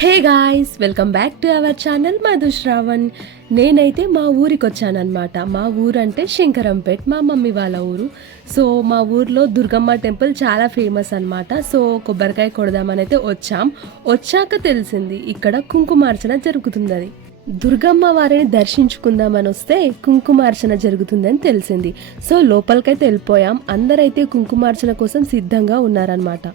Hey guys welcome back to our channel Madhu Shravan నేనైతే మా ఊరికి వచ్చానమాట మా ఊరు అంటే శంకరంపేట్ మా మమ్మీ వాళ్ళ ఊరు. సో మా ఊర్లో దుర్గమ్మ టెంపుల్ చాలా ఫేమస్ అనమాట సో కొబ్బరికాయ కొడదామని అయితే వచ్చాం. వచ్చాక తెలిసింది ఇక్కడ కుంకుమార్చన జరుగుతుందని దుర్గమ్మ వారిని దర్శించుకుందామని వస్తే కుంకుమార్చన జరుగుతుందని తెలిసింది. సో లోపలికైతే వెళ్ళిపోయాం. అందరైతే కుంకుమార్చన కోసం సిద్ధంగా ఉన్నారనమాట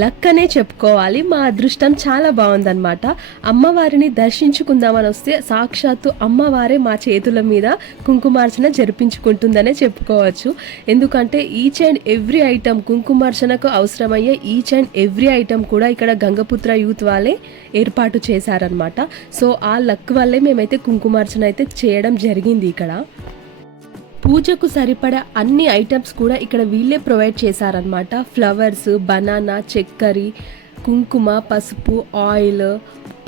లక్ అనే చెప్పుకోవాలి. మా అదృష్టం చాలా బాగుందన్నమాట. అమ్మవారిని దర్శించుకుందామని వస్తే సాక్షాత్తు అమ్మవారే మా చేతుల మీద కుంకుమార్చన జరిపించుకుంటుందనే చెప్పుకోవచ్చు. ఎందుకంటే ఈచ్ అండ్ ఎవ్రీ ఐటమ్ కుంకుమార్చనకు అవసరమయ్యే ఈచ్ అండ్ ఎవ్రీ ఐటమ్ కూడా ఇక్కడ గంగపుత్ర యూత్ వాళ్ళే ఏర్పాటు చేశారనమాట సో ఆ లక్ వల్లే మేమైతే కుంకుమార్చన అయితే చేయడం జరిగింది ఇక్కడ. పూజకు సరిపడా అన్ని ఐటమ్స్ కూడా ఇక్కడ వీళ్ళే ప్రొవైడ్ చేశారనమాట ఫ్లవర్స్ బనానా చక్కెర కుంకుమ పసుపు ఆయిల్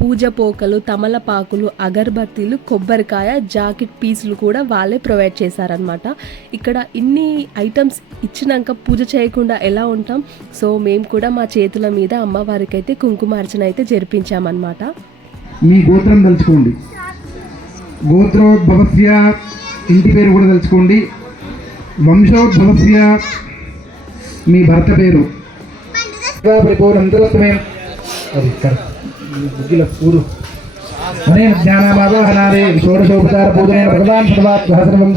పూజ పోకలు తమలపాకులు అగర్బత్తీలు కొబ్బరికాయ జాకెట్ పీసులు కూడా వాళ్ళే ప్రొవైడ్ చేశారనమాట ఇక్కడ ఇన్ని ఐటమ్స్ ఇచ్చినాక పూజ చేయకుండా ఎలా ఉంటాం? సో మేము కూడా మా చేతుల మీద అమ్మవారికి అయితే కుంకుమార్చన అయితే జరిపించామన్నమాట. మీ గోత్రం తలుచుకోండి. గోత్రోద్భవస్య ఇంటి పేరు కూడా తెలుసుకోండి. వంశోద్భవస్య మీ భర్త పేరు. పరిపూర్ణంతరత్వమేం అది బుద్ధిలో పూరు అనే జ్ఞానామావాహనారే షోడశోపచార పూజనైన భగవాన్ సర్వాత్ సహస్రవం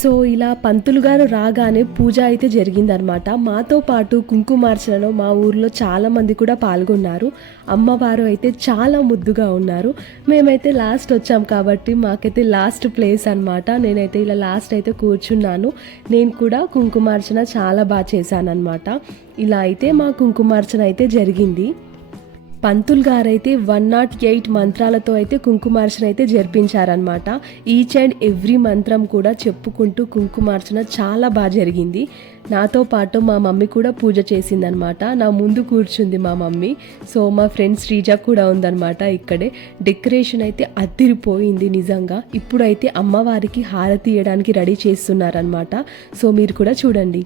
సో ఇలా పంతులు గారు రాగానే పూజ అయితే జరిగిందనమాట మాతో పాటు కుంకుమార్చనలో మా ఊర్లో చాలామంది కూడా పాల్గొన్నారు. అమ్మవారు అయితే చాలా ముద్దుగా ఉన్నారు. మేమైతే లాస్ట్ వచ్చాం కాబట్టి మాకైతే లాస్ట్ ప్లేస్ అన్నమాట. నేనైతే ఇలా లాస్ట్ అయితే కూర్చున్నాను. నేను కూడా కుంకుమార్చన చాలా బాగా చేశానన్నమాట. ఇలా అయితే మా కుంకుమార్చన అయితే జరిగింది. పంతుల్ గారైతే వన్ నాట్ ఎయిట్ మంత్రాలతో అయితే కుంకుమార్చన అయితే జరిపించారనమాట ఈచ్ అండ్ ఎవ్రీ మంత్రం కూడా చెప్పుకుంటూ కుంకుమార్చన చాలా బాగా జరిగింది. నాతో పాటు మా మమ్మీ కూడా పూజ చేసిందనమాట నా ముందు కూర్చుంది మా మమ్మీ. సో మా ఫ్రెండ్ శ్రీజ కూడా ఉందన్నమాట ఇక్కడే. డెకరేషన్ అయితే అదిరిపోయింది నిజంగా. ఇప్పుడైతే అమ్మవారికి హారతి ఇవ్వడానికి రెడీ చేస్తున్నారనమాట సో మీరు కూడా చూడండి.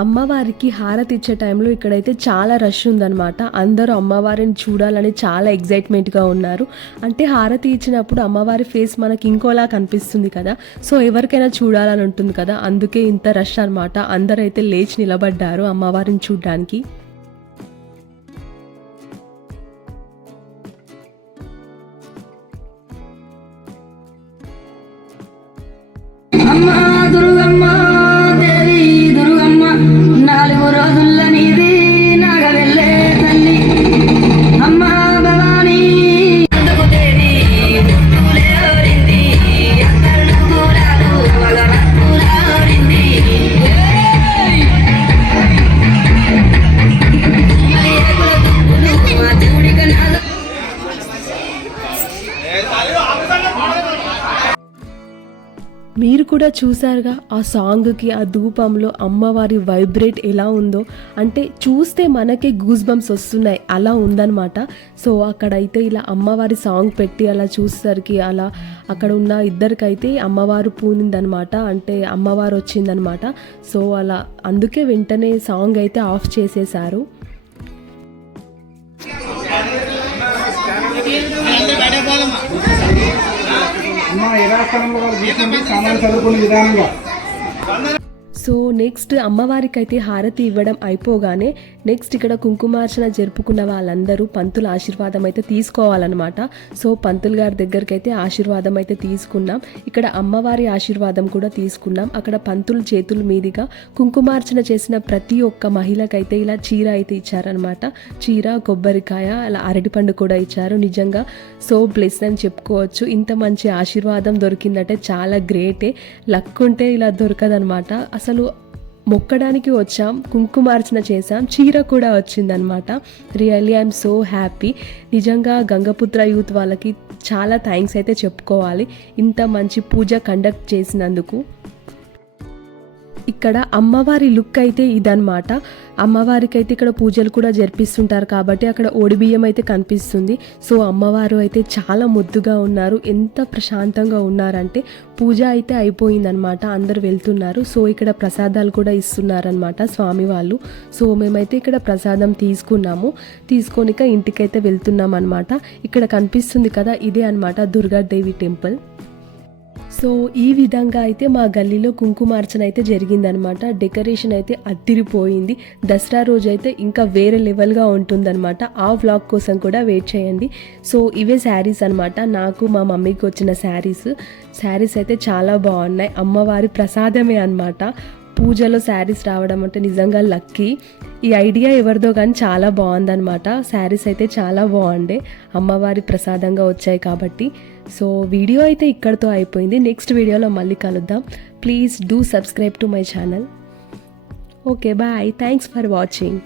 అమ్మవారికి హారతి ఇచ్చే టైంలో ఇక్కడైతే చాలా రష్ ఉందనమాట అందరూ అమ్మవారిని చూడాలని చాలా ఎగ్జైట్మెంట్గా ఉన్నారు. అంటే హారతి ఇచ్చినప్పుడు అమ్మవారి ఫేస్ మనకి ఇంకోలా కనిపిస్తుంది కదా. సో ఎవరికైనా చూడాలని ఉంటుంది కదా. అందుకే ఇంత రష్ అనమాట అందరూ అయితే లేచి నిలబడ్డారు అమ్మవారిని చూడడానికి. అమ్మా! మీరు కూడా చూసారుగా ఆ సాంగ్కి ఆ ధూపంలో అమ్మవారి వైబ్రేట్ ఎలా ఉందో. అంటే చూస్తే మనకే గూస్ బంప్స్ వస్తున్నాయి అలా ఉందన్నమాట. సో అక్కడైతే ఇలా అమ్మవారి సాంగ్ పెట్టి అలా చూసేసరికి అలా అక్కడ ఉన్న ఇద్దరికైతే అమ్మవారు పూనిందనమాట అంటే అమ్మవారు వచ్చిందనమాట సో అలా అందుకే వెంటనే సాంగ్ అయితే ఆఫ్ చేసేశారు. అమ్మ యథాస్థానంలో వాళ్ళు కూర్చుంటే చదువుకునే విధానంగా. సో నెక్స్ట్ అమ్మవారికి అయితే హారతి ఇవ్వడం అయిపోగానే నెక్స్ట్ ఇక్కడ కుంకుమార్చన జరుపుకున్న వాళ్ళందరూ పంతుల ఆశీర్వాదం అయితే తీసుకోవాలన్నమాట. సో పంతులు గారి దగ్గరికి అయితే ఆశీర్వాదం అయితే తీసుకున్నాం. ఇక్కడ అమ్మవారి ఆశీర్వాదం కూడా తీసుకున్నాం. అక్కడ పంతుల చేతుల మీదుగా కుంకుమార్చన చేసిన ప్రతి ఒక్క మహిళకైతే ఇలా చీర అయితే ఇచ్చారనమాట చీర కొబ్బరికాయ అలా అరటిపండు కూడా ఇచ్చారు. నిజంగా సో బ్లెస్ అని చెప్పుకోవచ్చు. ఇంత మంచి ఆశీర్వాదం దొరికిందంటే. చాలా గ్రేటే లక్ ఉంటే ఇలా దొరకదనమాట అసలు మొక్కడానికి వచ్చాం కుంకుమార్చన చేసాం చీర కూడా వచ్చిందనమాట రియల్లీ ఐఎమ్ సో హ్యాపీ నిజంగా గంగపుత్ర యూత్ వాళ్ళకి చాలా థ్యాంక్స్ అయితే చెప్పుకోవాలి. ఇంత మంచి పూజ కండక్ట్ చేసినందుకు. ఇక్కడ అమ్మవారి లుక్ అయితే ఇదనమాట అమ్మవారికి అయితే ఇక్కడ పూజలు కూడా జరిపిస్తుంటారు కాబట్టి అక్కడ ఓడి బియ్యం అయితే కనిపిస్తుంది. సో అమ్మవారు అయితే చాలా ముద్దుగా ఉన్నారు. ఎంత ప్రశాంతంగా ఉన్నారంటే పూజ అయితే అయిపోయిందనమాట అందరు వెళ్తున్నారు. సో ఇక్కడ ప్రసాదాలు కూడా ఇస్తున్నారనమాట స్వామి వాళ్ళు. సో మేమైతే ఇక్కడ ప్రసాదం తీసుకున్నాము. తీసుకొనిక ఇంటికైతే వెళ్తున్నాం అనమాట ఇక్కడ కనిపిస్తుంది కదా ఇదే అనమాట దుర్గాదేవి టెంపుల్. సో ఈ విధంగా అయితే మా గల్లీలో కుంకుమార్చన అయితే జరిగిందనమాట డెకరేషన్ అయితే అద్దిరిపోయింది. దసరా రోజు అయితే ఇంకా వేరే లెవెల్గా ఉంటుందన్నమాట. ఆ వ్లాగ్ కోసం కూడా వెయిట్ చేయండి. సో ఇవే శారీస్ అనమాట నాకు మా మమ్మీకి వచ్చిన శారీస్. శారీస్ అయితే చాలా బాగున్నాయి. అమ్మవారి ప్రసాదమే అనమాట పూజలో శారీస్ రావడం అంటే నిజంగా లక్కీ. ఈ ఐడియా ఎవరిదో కానీ చాలా బాగుందన్నమాట. శారీస్ అయితే చాలా బాగుండే. అమ్మవారి ప్రసాదంగా వచ్చాయి కాబట్టి. సో వీడియో అయితే ఇక్కడితో అయిపోయింది. నెక్స్ట్ వీడియోలో మళ్ళీ కలుద్దాం. Please do subscribe to my channel. Okay bye. Thanks for watching.